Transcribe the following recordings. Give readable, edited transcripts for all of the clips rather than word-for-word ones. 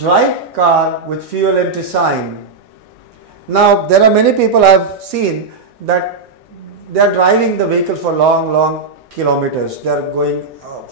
drive car with fuel empty sign. Now there are many people I have seen that they are driving the vehicle for long kilometers. They are going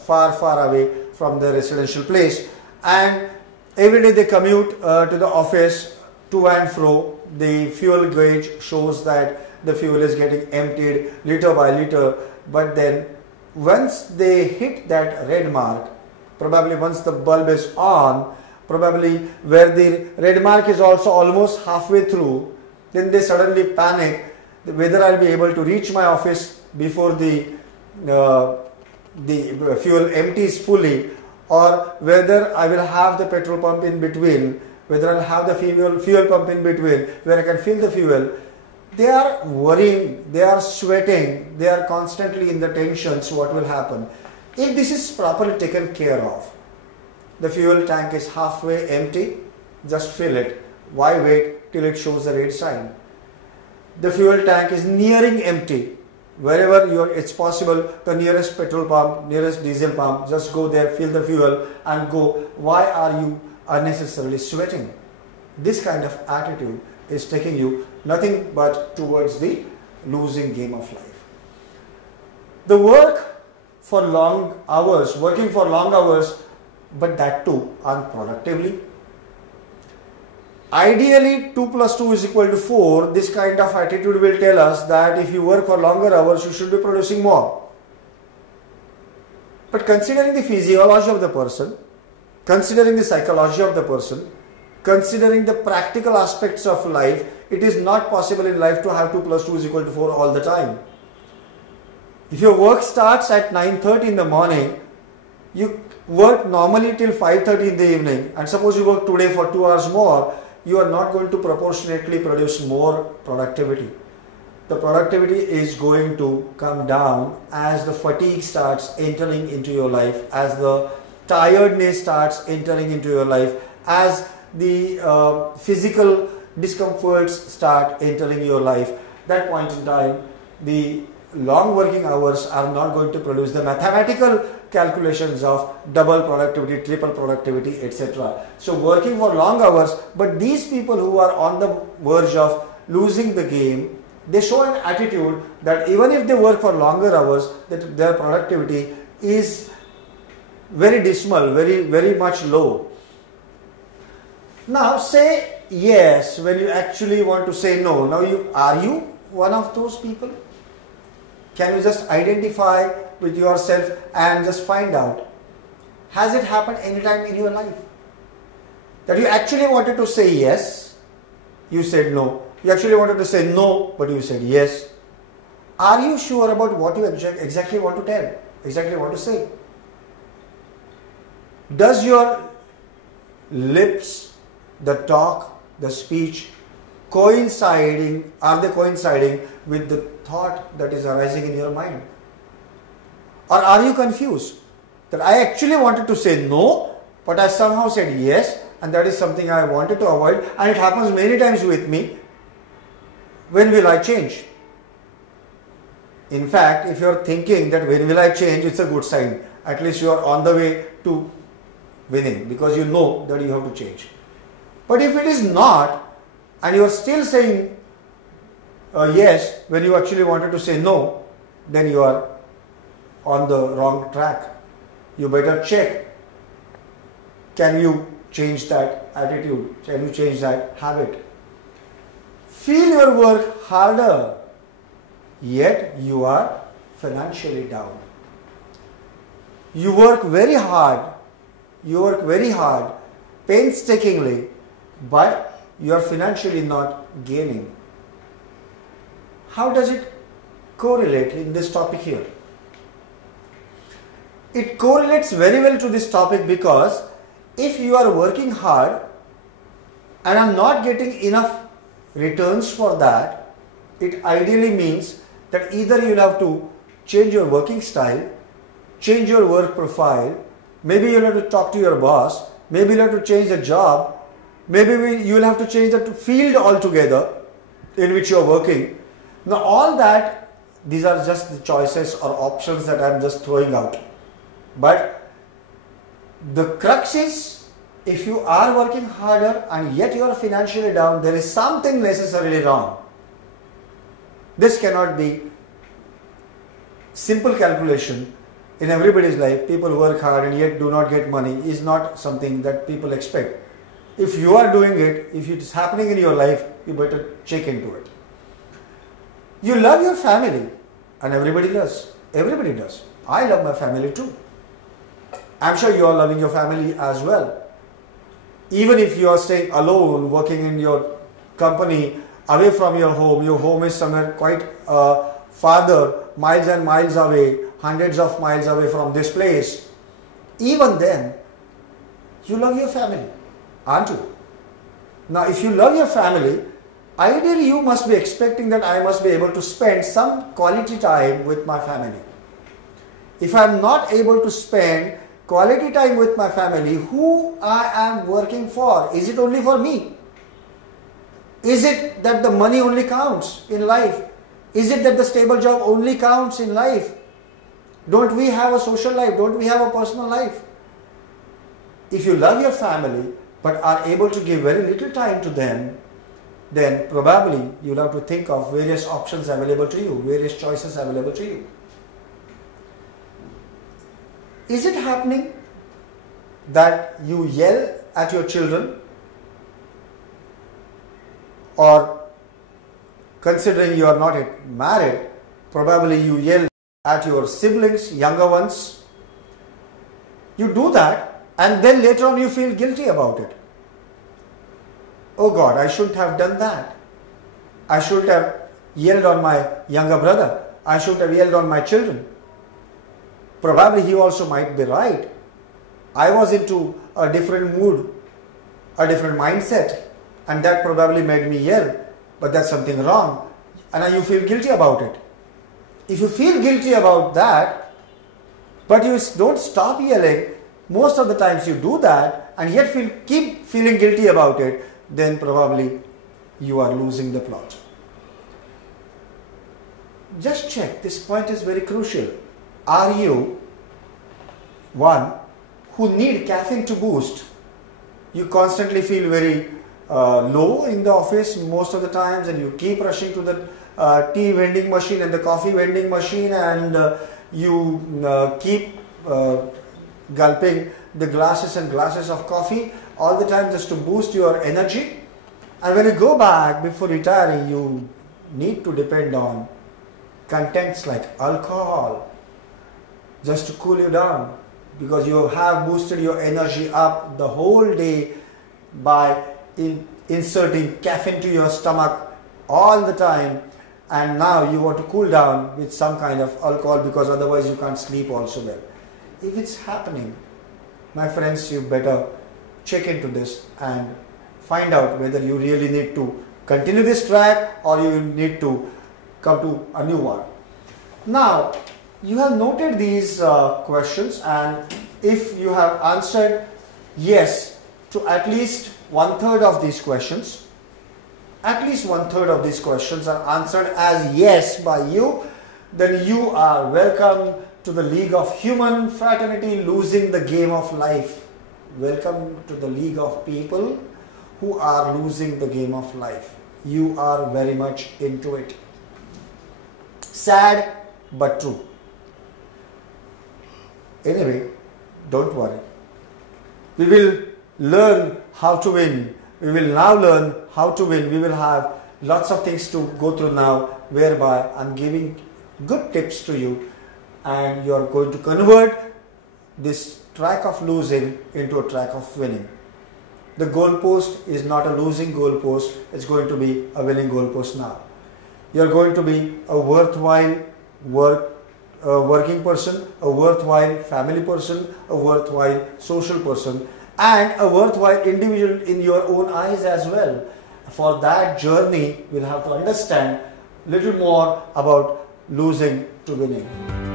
far away from their residential place, and every day they commute to the office to and fro. The fuel gauge shows that the fuel is getting emptied liter by liter, but then once they hit that red mark, probably once the bulb is on, probably where the red mark is also almost halfway through, then they suddenly panic whether I'll be able to reach my office before the fuel empties fully, or whether I will have the petrol pump in between, whether I'll have the fuel pump in between where I can fill the fuel. They are worrying, they are sweating, they are constantly in the tensions what will happen. If this is properly taken care of, the fuel tank is halfway empty, just fill it. Why wait till it shows the red sign? The fuel tank is nearing empty. Wherever it's possible, the nearest petrol pump, nearest diesel pump, just go there, fill the fuel and go. Why are you unnecessarily sweating? This kind of attitude is taking you nothing but towards the losing game of life. The working for long hours, but that too unproductively. Ideally 2 plus 2 is equal to 4. This kind of attitude will tell us that if you work for longer hours, you should be producing more. But considering the physiology of the person, considering the psychology of the person, considering the practical aspects of life, it is not possible in life to have 2 plus 2 is equal to 4 all the time. If your work starts at 9:30 in the morning, you work normally till 5:30 in the evening, and suppose you work today for 2 hours more, you are not going to proportionately produce more productivity. The productivity is going to come down as the fatigue starts entering into your life, as the tiredness starts entering into your life, as the physical discomforts start entering your life. That point in time, the long working hours are not going to produce the mathematical calculations of double productivity, triple productivity, etc. So working for long hours, but these people who are on the verge of losing the game, they show an attitude that even if they work for longer hours, that their productivity is very dismal, very much low. Now say yes when you actually want to say no. Now are you one of those people? Can you just identify with yourself and just find out, has it happened anytime in your life that you actually wanted to say yes, you said no, you actually wanted to say no, but you said yes? Are you sure about what you exactly want to tell, exactly want to say? Does your lips, the talk, the speech are they coinciding with the thought that is arising in your mind? Or are you confused that I actually wanted to say no, but I somehow said yes, and that is something I wanted to avoid, and it happens many times with me. When will I change? In fact, if you are thinking that when will I change, it's a good sign. At least you are on the way to winning, because you know that you have to change. But if it is not, and you are still saying yes when you actually wanted to say no, then you are on the wrong track. You better check. Can you change that attitude? Can you change that habit? Feel your work harder, yet you are financially down. You work very hard, painstakingly, but you are financially not gaining. How does it correlate in this topic here? It correlates very well to this topic, because if you are working hard and are not getting enough returns for that, it ideally means that either you will have to change your working style, change your work profile, maybe you will have to talk to your boss, maybe you will have to change the job, maybe you will have to change the field altogether in which you are working. Now all that, these are just the choices or options that I am just throwing out. But the crux is, if you are working harder and yet you are financially down, there is something necessarily wrong. This cannot be simple calculation. In everybody's life, people work hard and yet do not get money is not something that people expect. If you are doing it, if it is happening in your life, you better check into it. You love your family, and everybody does. Everybody does. I love my family too. I'm sure you are loving your family as well. Even if you are staying alone, working in your company, away from your home is somewhere quite farther, miles and miles away, hundreds of miles away from this place. Even then, you love your family, aren't you? Now, if you love your family, ideally you must be expecting that I must be able to spend some quality time with my family. If I am not able to spend quality time with my family, who I am working for? Is it only for me? Is it that the money only counts in life? Is it that the stable job only counts in life? Don't we have a social life? Don't we have a personal life? If you love your family but are able to give very little time to them, then probably you'll have to think of various options available to you, various choices available to you. Is it happening that you yell at your children, or considering you are not yet married, probably you yell at your siblings, younger ones? You do that and then later on you feel guilty about it. Oh God, I shouldn't have done that. I shouldn't have yelled on my younger brother. I shouldn't have yelled on my children. Probably he also might be right. I was into a different mood, a different mindset, and that probably made me yell. But that's something wrong. And now you feel guilty about it. If you feel guilty about that, but you don't stop yelling, most of the times you do that and yet keep feeling guilty about it, then probably you are losing the plot. Just check, this point is very crucial. Are you one who need caffeine to boost? You constantly feel very low in the office most of the times, and you keep rushing to the tea vending machine and the coffee vending machine, and you keep gulping the glasses and glasses of coffee all the time just to boost your energy. And when you go back before retiring, you need to depend on contents like alcohol just to cool you down, because you have boosted your energy up the whole day by inserting caffeine to your stomach all the time, and now you want to cool down with some kind of alcohol because otherwise you can't sleep also well. If it's happening, my friends, you better check into this and find out whether you really need to continue this track or you need to come to a new one. Now, you have noted these questions, and if you have answered yes to at least 1/3 of these questions, at least 1/3 of these questions are answered as yes by you, then you are welcome to the League of Human Fraternity, losing the game of life. Welcome to the league of people who are losing the game of life. You are very much into it. Sad but true. Anyway, don't worry. We will learn how to win. We will now learn how to win. We will have lots of things to go through now, whereby I'm giving good tips to you, and you are going to convert this track of losing into a track of winning. The goalpost is not a losing goalpost, it's going to be a winning goalpost now. You are going to be a worthwhile working person, a worthwhile family person, a worthwhile social person, and a worthwhile individual in your own eyes as well. For that journey, we'll have to understand a little more about losing to winning.